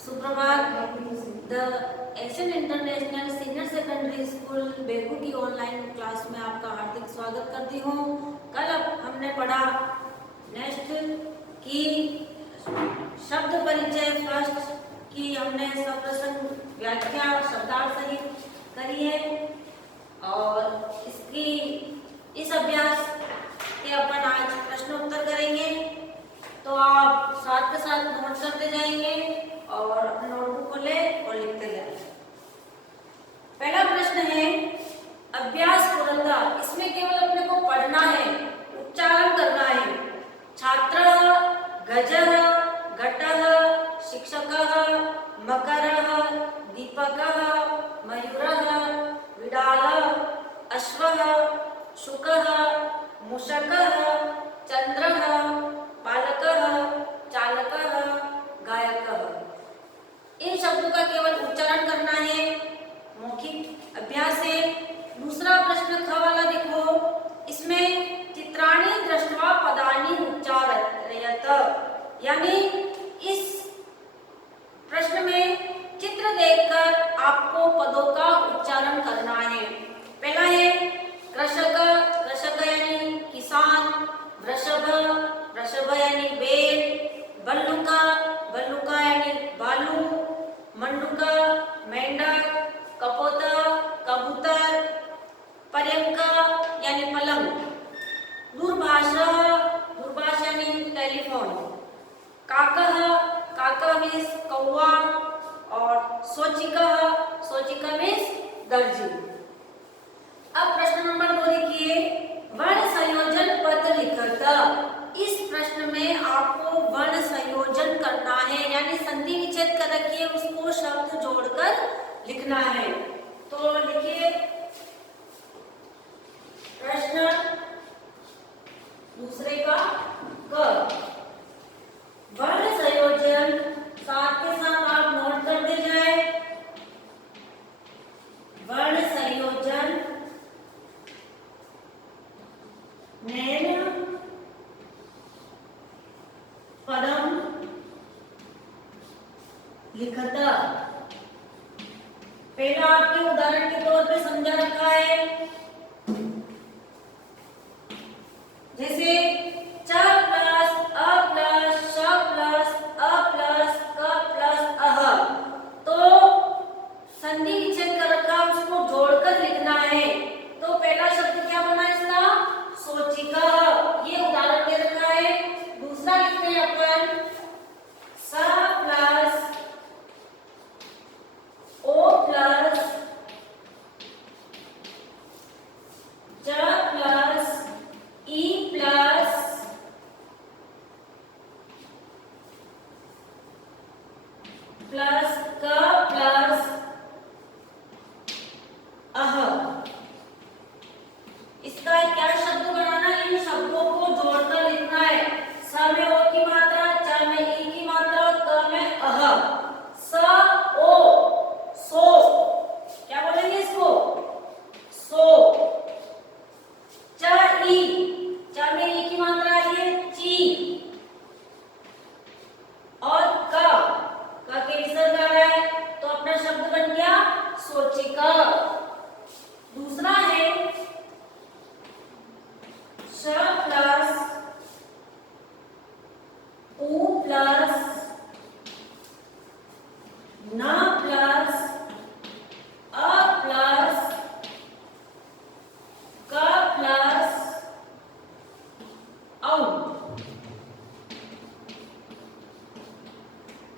सुप्रभात। The Asian international senior secondary school Begu की online class में आपका हार्दिक स्वागत करती हूँ। कल हमने पढ़ा नेक्स्ट की शब्द परिचय फर्स्ट की हमने सप्रसंग व्याख्या शब्दार्थ सहित करी है और इस अभ्यास के अपन आज प्रश्नोत्तर करेंगे। तो आप साथ के साथ नोट करते जाएंगे और अपने नोटबुक खोले और लिखते जाएंगे। पहला प्रश्न है अभ्यास पूर्णता। इसमें केवल अपने को पढ़ना है, उच्चारण करना है। छात्रः, गजः, घटः, शिक्षकः, मकरः, दीपकः, मयूरः, विडालः, अश्वः, शुकः, मूषकः, चंद्रः, बालकः, चालकः, गायकः। इन शब्दों का केवल उच्चारण करना है, मौखिक अभ्यास है। दूसरा प्रश्न ख वाला देखो, इसमें चित्राणि दृष्ट्वा पदानि उच्चारयत, यानी इस प्रश्न में चित्र देखकर आपको पदों का उच्चारण करना है। पहला है कृषक, कृषक यानी किसान, वृषभ, वृषभ यानी बैल, भल्लुका, भल्लुका यानी भालू, मंडूका, मेंढक, कपोता, कबूतर, पर्यंका यानी पलंग, दूरभाषा, दूरभाष यानी टेलीफोन, काकः, काका मीन्स कौवा और सोचिकः, सोचिका मीन्स दर्जी। अब प्रश्न नंबर 2 देखिए, वर्ण संयोजन पद लिखत। इस प्रश्न में आपको वर्ण संयोजन करना है, यानी संधि विच्छेद कर रखिए, उसको शब्द जोड़कर लिखना है। तो लिखिए प्रश्न दूसरे का क, वर्ण संयोजन साथ के साथ आप नोट करते जाए। वर्ण संयोजन नैन पदम लिखत। पहला आपके उदाहरण के तौर पे समझा रखा है, जैसे च प्लस अ प्लस श प्लस अ प्लस क प्लस अह। तो संधि विच्छेद कर रखा, उसको जोड़कर लिखना है। तो पहला शब्द क्या बना इसका? सोचिका। ये उदाहरण दे रखा है। दूसरा लिखते हैं अपन स प्लस ओ प्लस च प्लस ई प्लस प्लस क प्लस अह। इसका क्या शब्द बनाना है? इन शब्दों को जोड़कर लिखना है। स में ओ की मात्रा, च में ई की मात्रा, क में अह। स ओ सो, क्या बोलेंगे इसको? सो। च ई, च में ई की मात्रा है ची। और क के विसर्ग आ रहा है, तो अपना शब्द बन गया सोचिका। दूसरा है श प्लस उ प्लस न प्लस अ प्लस क प्लस औ।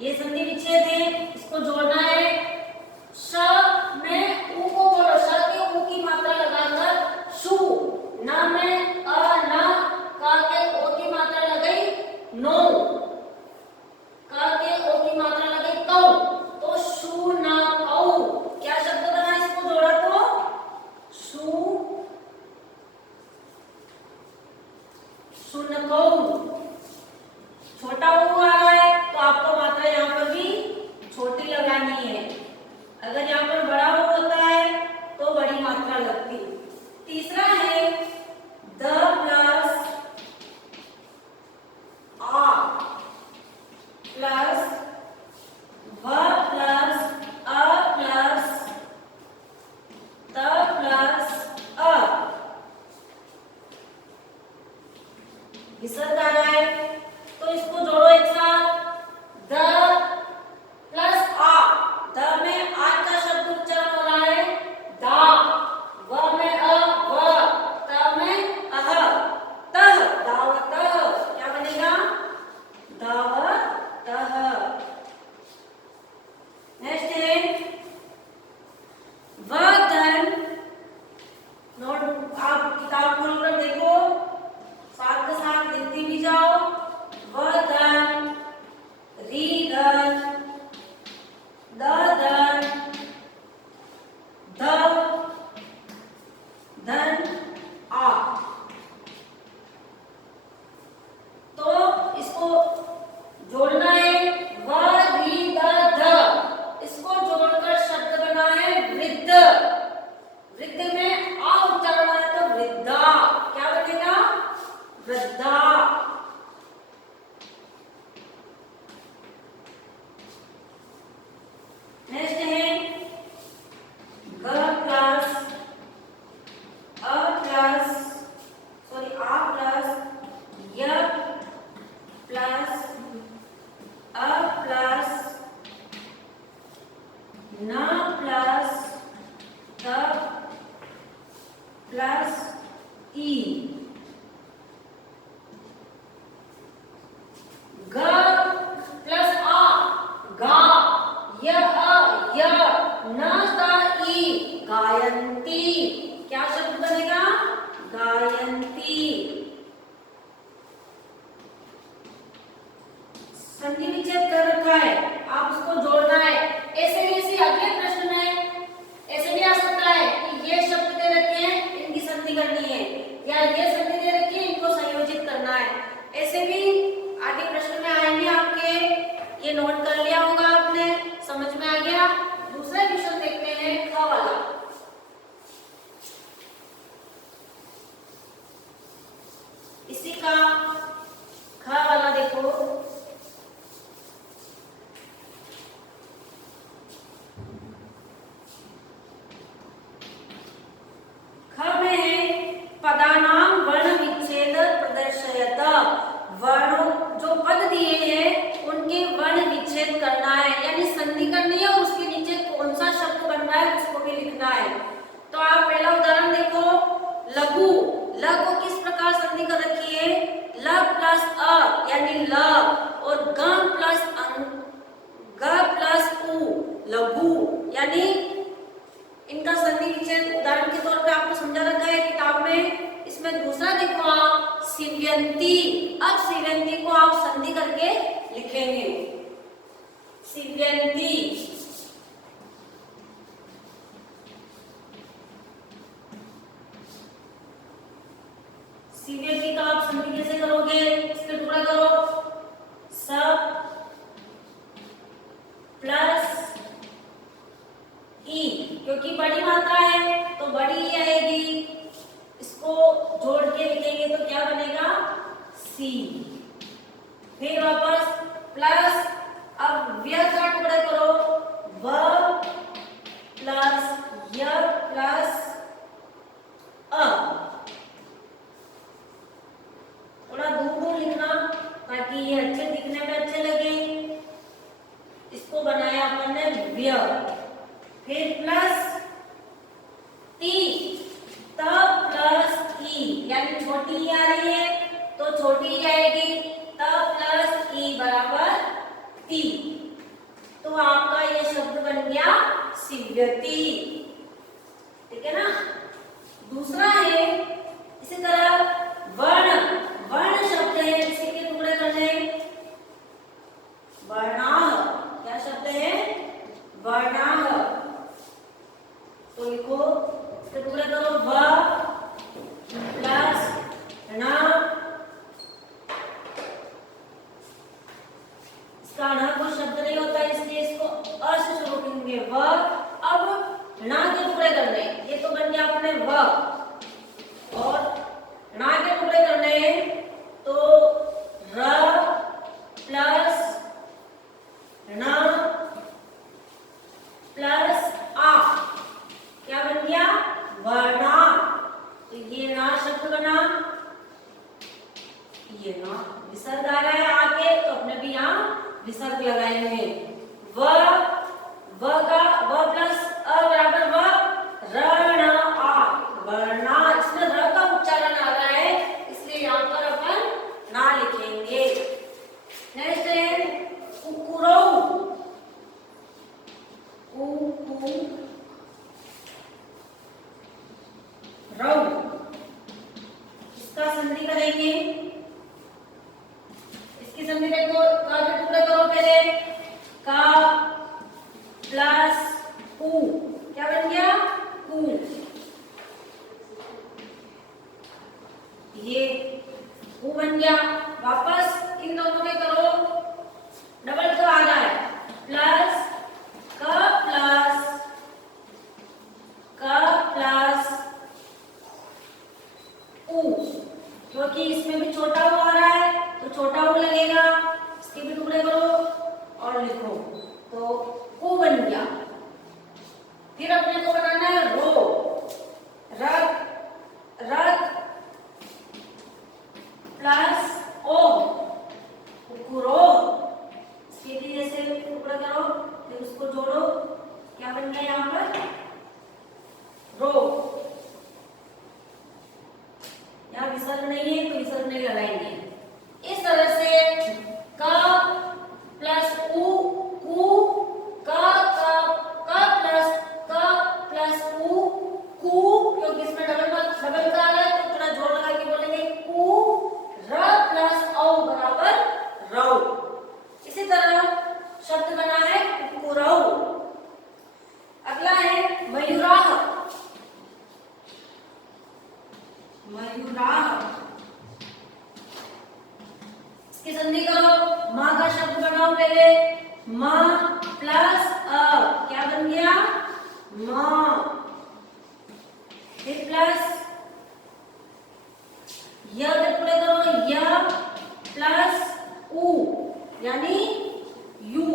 ये संधि विच्छेद है, इसको जोड़ना है। श में उ को बोलो, श के उ की मात्रा लगाकर शु, न में अ न, क के ओ की मात्रा लगाई नो, क के ओ की मात्रा लगाई कौ, तो शु न कौ। क्या शब्द बना? इसको जोड़ा तो शु शुनकौ। छोटा ऊ आ रहा है, तो आपको मात्रा यहाँ पर भी छोटी लगानी है। अगर यहाँ पर बड़ा ऊ होता है तो बड़ी मात्रा लगती। तीसरा है द प्लस आ प्लस व ये नोट कर लिया होगा आपने, समझ में आ गया। दूसरा क्वेश्चन देखते हैं ख वाला। इसी का ख वाला देखो, ख में है पदानां वर्ण विच्छेद प्रदर्शयत। वर्णों जो पद दिए हैं उनके वर्ण विच्छेद करना है, यानी संधि करनी है और उसके नीचे कौन सा शब्द बन रहा है उसको भी लिखना है। तो आप पहला उदाहरण देखो, लघु। ल को किस प्रकार संधि कर रखी है, ल प्लस अ यानी ल, और ग प्लस ग प्लस उ लघु, यानी इनका संधि विच्छेद उदाहरण के तौर पे आपको समझा रखा है किताब में। इसमें दूसरा देखो आप सिव्यंती। अब सिव्यंती को आप संधि करके लिखेंगे, सिव्यंती। सिव्यंती का आप संधि कैसे करोगे, इसके टुकड़ा करो, सब प्लस ई, क्योंकि बड़ी मात्रा है तो बड़ी ई आएगी, इसको जोड़ के लिखेंगे तो क्या बनेगा, सी। फिर वापस प्लस, अब व्य का टुकड़ा करो, व प्लस य प्लस अ। थोड़ा दूर दूर लिखना ताकि ये अच्छे दिखने में अच्छे लगे। इसको बनाया अपन ने व्य। फिर प्लस टी, त प्लस ई, यानी छोटी ई आ रही है तो छोटी ई आएगी, त प्लस ई बराबर ती। तो आपका ये शब्द बन गया सिव्यति, ठीक है ना। दूसरा है इसी तरह वर्ण। वर्ण शब्द है, इसी के टुकड़े करने, वर्णाह। क्या शब्द है, वर्णाह। तो लिखो, इसके टुकड़े करो, व प्लस ण, इसका ण कोई शब्द नहीं होता इसलिए इसको अ से शुरू करेंगे, व। अब ण के टुकड़े करने, ये तो बन गया अपने व, और ण के टुकड़े करने तो र प्लस ण प्लस आ, क्या बन गया, वर्णा। तो ये ना शब्द बना, ये ना विसर्ग आ रहा है आगे तो अपने भी यहाँ विसर्ग लगाएंगे। व का व प्लस अ बराबर व, रण आ, वर्णा। इसमें र का उच्चारण आ रहा है इसलिए यहाँ पर अपन ना लिखेंगे। नेक्स्ट है कुकुरौ। रौ, इसका संधि करेंगे, इसकी संधि देखो, का के टुकड़े करो पहले, का प्लस उ, क्या बन गया, कु। ये उ बन गया। वापस इन दोनों के करो, डबल का आ रहा है, प्लस क प्लस उ, क्योंकि इसमें भी छोटा उ आ रहा है तो छोटा उ लगेगा, इसके भी टुकड़े करो और लिखो, तो उ बन गया। फिर अपने को बनाना है रो, रथ प्लस ओ, कुकुरो। इसके भी जैसे टुकड़ा करो फिर उसको जोड़ो, क्या बन गया यहाँ पर, रो। यहाँ विसर्ग नहीं है तो विसर्ग नहीं लगाएंगे। इस तरह से क प्लस उ, कु, लिखाओ पहले म प्लस अ, क्या बन गया म, फिर प्लस य पूरे करो य प्लस उ यानी यू,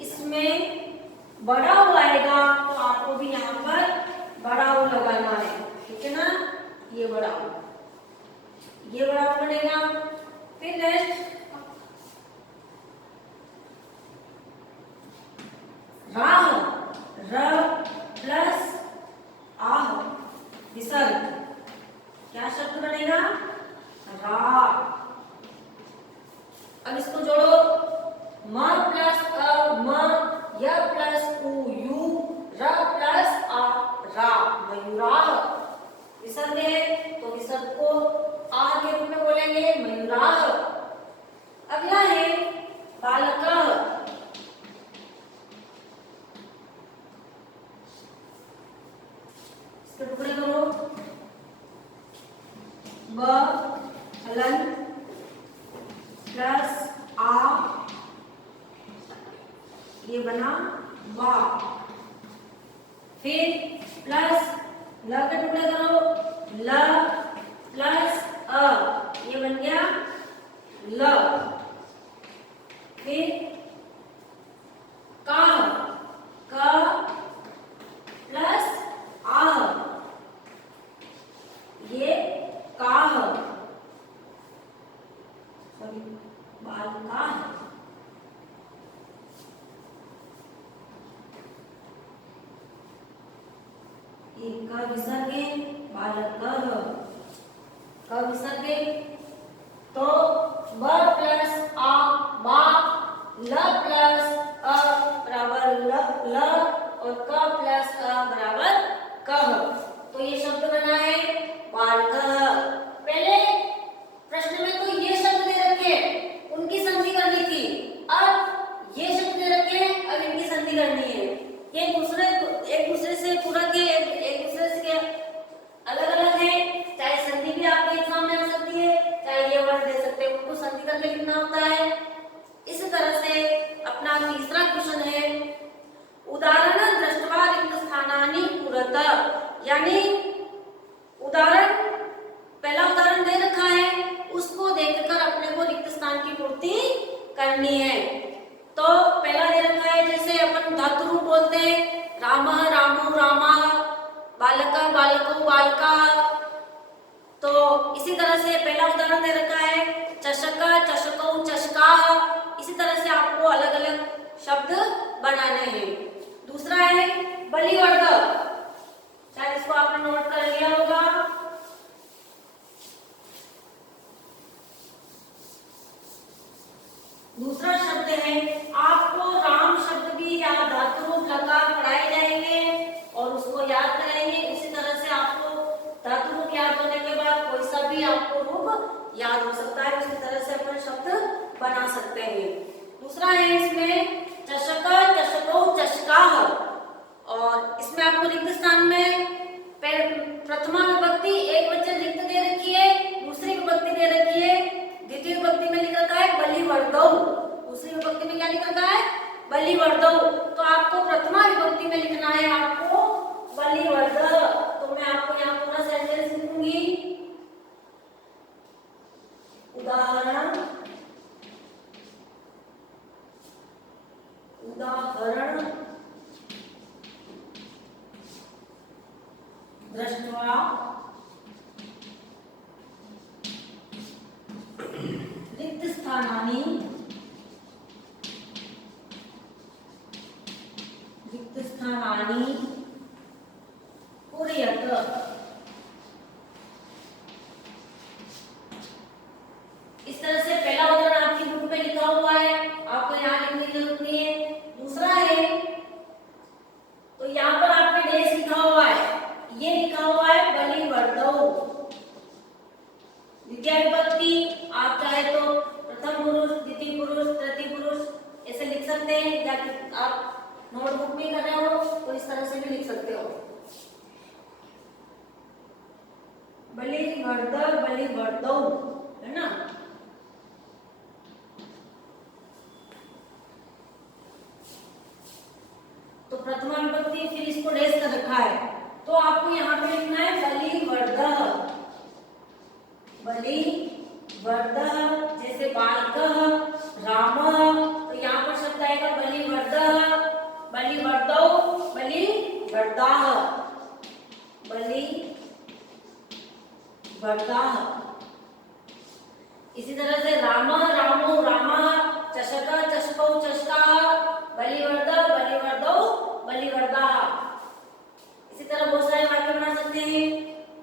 इसमें बड़ा उ आएगा तो आपको भी यहाँ पर बड़ा उ लगाना है, ठीक है ना, ये बड़ा उ, ये बड़ा उ बनेगा। फिर नेक्स्ट राह, र प्लस आह विसर्ग, क्या शब्द बनेगा रा। अब इसको जोड़ो म प्लस अ म, य प्लस उ यू, र प्लस आ रा, मयूराह। विसर्ग है तो विसर्ग को आ के रूप में बोलेंगे मयूराह। अगला है बालकः, इसके टुकड़े करो ब हलन प्लस आ, ये बना बा, फिर प्लस ल के टुकड़े करो ल प्लस अ, ये बन गया ल, फिर का प्लस आह, ये काह, सॉरी बालकाह, ये का विसर्ग है बालकः, का विसर्ग है तो ब प्लस आ बा, ल प्लस अ बराबर ल और क प्लस अ बराबर कह, तो ये शब्द बना है बालकः। पहले प्रश्न में तो ये शब्द दे रखे उनकी संधि करनी थी, अब ये शब्द दे रखे अब इनकी संधि करनी है। ये एक दूसरे से पूरा के एक दूसरे से अलग अलग है, चाहे संधि भी आपके एग्जाम में आ सकती है, चाहे ये वर्ड दे सकते हैं, उनको संधि करके लिखना होता है। इसी तरह से अपना तीसरा क्वेश्चन है उदाहरण दृष्ट्वा रिक्त स्थानानि पुरत, यानी उदाहरण, पहला उदाहरण दे रखा है उसको देखकर अपने को रिक्त स्थान की पूर्ति करनी है। तो पहला दे रखा है जैसे अपन धातु रूप बोलते हैं रामः रामो रामाः, बालकः बालकौ बालकाः, तो इसी तरह से पहला उदाहरण दे रखा है चषकः चषकौ चषकाः, इसी तरह से आपको अलग अलग शब्द बनाने हैं। दूसरा है बलिवर्ध, शायद इसको आपने नोट कर लिया होगा। दूसरा शब्द है आपको राम शब्द भी या धातु रूप लकार पढ़ाए जाएंगे और उसको याद करेंगे। इसी तरह से आपको धातु रूप याद होने के बाद कोई सा भी आपको रूप याद हो सकता है, उसी तरह से अपन शब्द बना सकते हैं। दूसरा है इसमें चषकः चषकौ चषकाः, और इसमें आपको रिक्त स्थान में प्रथमा विभक्ति एक वचन रिक्त दे रखी है, दूसरी विभक्ति दे रखी है, द्वितीय विभक्ति में लिख रखा है बलिवर्धौ, दूसरी विभक्ति में क्या लिख रखा है बलिवर्धौ, तो आपको प्रथमा विभक्ति में लिखना है आपको बलिवर्ध। तो मैं आपको यहाँ पूरा सेंटेंस लिखूंगी, उदाहरण दृष्ट्वा रिक्त स्थानानि पूरयत। इस तरह से पहला उदाहरण आपकी बुक में लिखा हुआ है, आपको यहाँ लिखने की जरूरत नहीं है। दूसरा है तो यहाँ पर आपने डेस लिखा हुआ है, ये लिखा हुआ है बलिवर्धौ। द्वितीय विभक्ति आप चाहे तो प्रथम पुरुष, द्वितीय पुरुष, तृतीय पुरुष ऐसे लिख सकते हैं, या आप नोटबुक में कर रहे हो तो इस तरह से भी वर्धः, जैसे बालकः, रामः, तो यहाँ पर शब्द आएगा बलिवर्धः, बलिवर्धौ, बलिवर्धाः, बलिवर्धाः। इसी तरह से रामः, रामौ, रामाः, चषकः, चषकौ, चषकाः, बलिवर्धः, बलिवर्धौ, बलिवर्धाः। इसी तरह बहुत सारे वाक्य बना सकते हैं।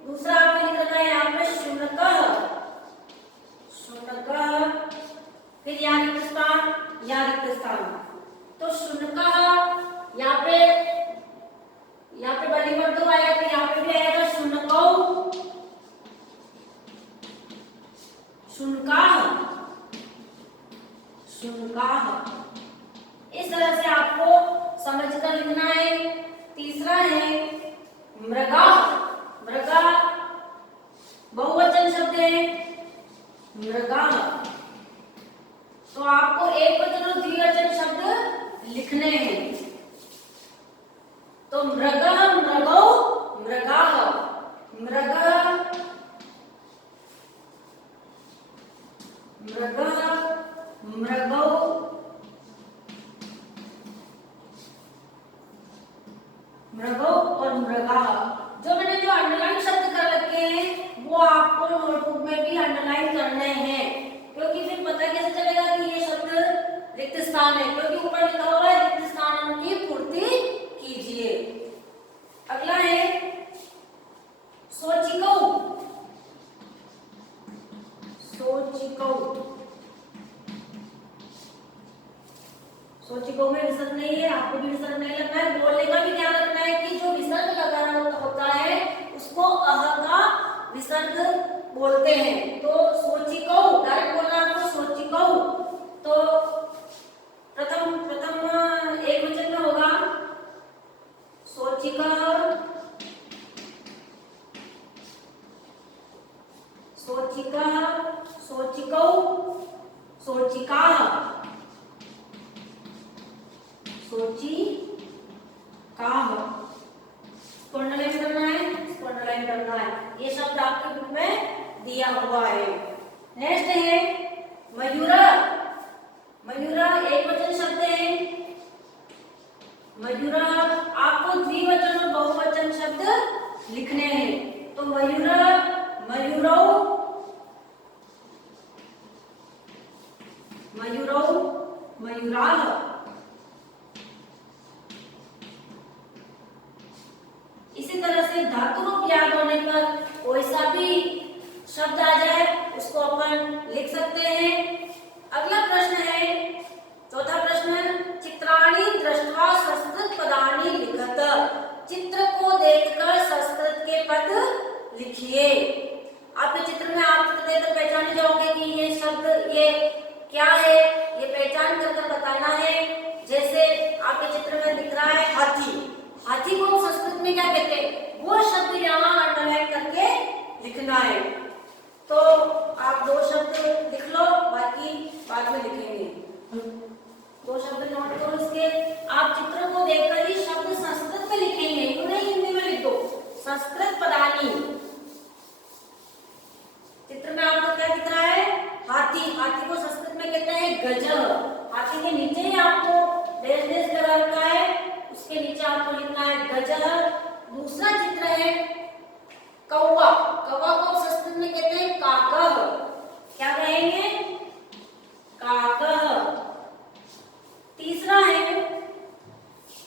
दूसरा आपने लिख रखा है यहाँ पे शुनकः, शुनकः, फिर यहाँ रिक्त स्थान, यहाँ रिक्त स्थान। तो शुनकः यहाँ पे बलिवर्धो आया, तो यहाँ पे भी आएगा शुनकौ, शुनकाः, शुनकाः। इस तरह से आपको समझकर लिखना है। तीसरा है मृगा, मृगा बहुवचन शब्द है मृगा, तो आपको एक वचन और द्विवचन शब्द लिखने हैं। तो मृगः, मृगौ, मृगाः, मृगः, मृगः, मृगौ, मृगौ और मृगाः। जो मैंने जो अंडरलाइन शब्द कर रखे हैं वो आपको नोटबुक में भी अंडरलाइन करने हैं, क्योंकि फिर पता कैसे चलेगा कि ये शब्द रिक्त स्थान है, क्योंकि ऊपर लिखा हुआ है रिक्त स्थानों की पूर्ति कीजिए। अगला है सोचिकौ, सोचिकौ, सोचिकौ में विसर्ग नहीं है, आपको भी विसर्ग नहीं लगना है। बोलने का भी ध्यान रखना है कि जो विसर्ग लगाना होता है उसको अह का विसर्ग बोलते हैं। तो सोचिकौ डायरेक्ट बोलना आपको सोचिकौ, तो प्रथम एक वचन में होगा सोचिकः, सोचिकः, सोचिकौ, सोचिकाः, सोचिकाः। स्पॉन्डलाइन करना है, स्पॉन्डलाइन करना है। ये शब्द आपके बुक में दिया हुआ है। नेक्स्ट है मयूरा, मयूरा एक वचन शब्द है मयूरा। आपको द्विवचन और बहुवचन शब्द लिखने हैं। तो मयूरा, मयूरौ, मयूरौ, मयूराः। इसी तरह से धातु रूप याद होने पर कोई सा भी शब्द आ जाए उसको अपन लिख सकते हैं। अगला प्रश्न है, चौथा प्रश्न, चित्राणि दृष्ट्वा संस्कृत पदानि लिखत। चित्र को देखकर संस्कृत के पद लिखिए। आपके चित्र में आप चित्र देखकर पहचान जाओगे कि ये शब्द ये क्या है, ये पहचान कर बताना है। जैसे आपके चित्र में दिख रहा है हाथी, हाथी को संस्कृत में क्या कहते हैं, वो शब्द यहाँ अंडरलाइन करके लिखना है। तो आप दो शब्द लिख लो, बाकी बाद में लिखेंगे। दो शब्द नोट करो इसके। आप चित्र को देखकर ही शब्द संस्कृत में लिखेंगे, उन्हें हिंदी में लिख दो। संस्कृत पदानि, चित्र में आपको क्या दिख रहा है, हाथी, हाथी को संस्कृत में कहते हैं गज। हाथी के नीचे ही आपको डैश डैश लगा रखा है, उसके नीचे आपको लिखना है गज। दूसरा चित्र है कौवा, कौवा को संस्कृत में कहते हैं काकः। क्या कहेंगे, काकः। तीसरा है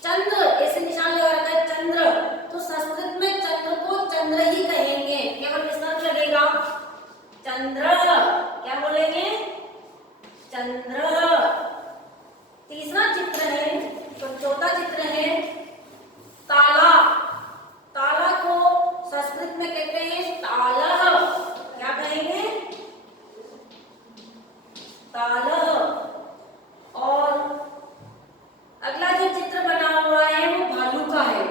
चंद्र, ऐसे निशान लगा रखा है चंद्र, तो संस्कृत में चंद्र को चंद्र ही कहेंगे, केवल विसर्ग लगेगा चंद्र। क्या बोलेंगे, चंद्र। तीसरा चित्र है, तो चौथा चित्र है ताला, ताला को संस्कृत में कहते हैं तालः। क्या कहेंगे, तालः। और अगला जो चित्र बना हुआ है वो भालू का है,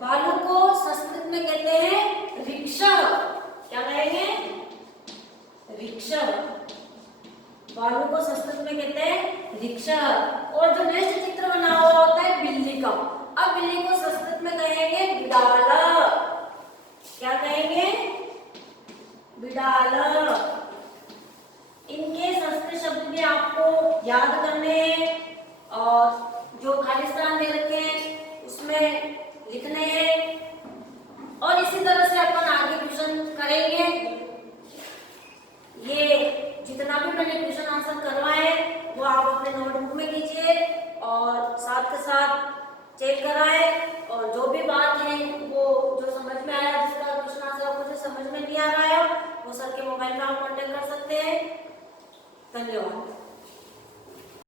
भालू को संस्कृत में कहते हैं रिक्षः। क्या कहेंगे, रिक्षः। भालू को संस्कृत में कहते हैं रिक्षः। और जो नेक्स्ट चित्र बना हुआ होता है बिल्ली का, अब बिल्ली को संस्कृत में कहेंगे बिडालः। क्या कहेंगे, बिडालः। में आपको याद करने हैं और जो खाली स्थान दे रखे हैं उसमें लिखने हैं और इसी तरह से अपन आगे ट्यूशन करेंगे। ये जितना भी मैंने क्वेश्चन आंसर करवाए हैं वो आप अपने नोटबुक में कीजिए और साथ के साथ चेक कराएं और जो भी बात है वो जो समझ में आया, जिसका क्वेश्चन आंसर आपको जो समझ में नहीं आ रहा है वो सर के मोबाइल में आप कांटेक्ट कर सकते हैं। धन्यवाद।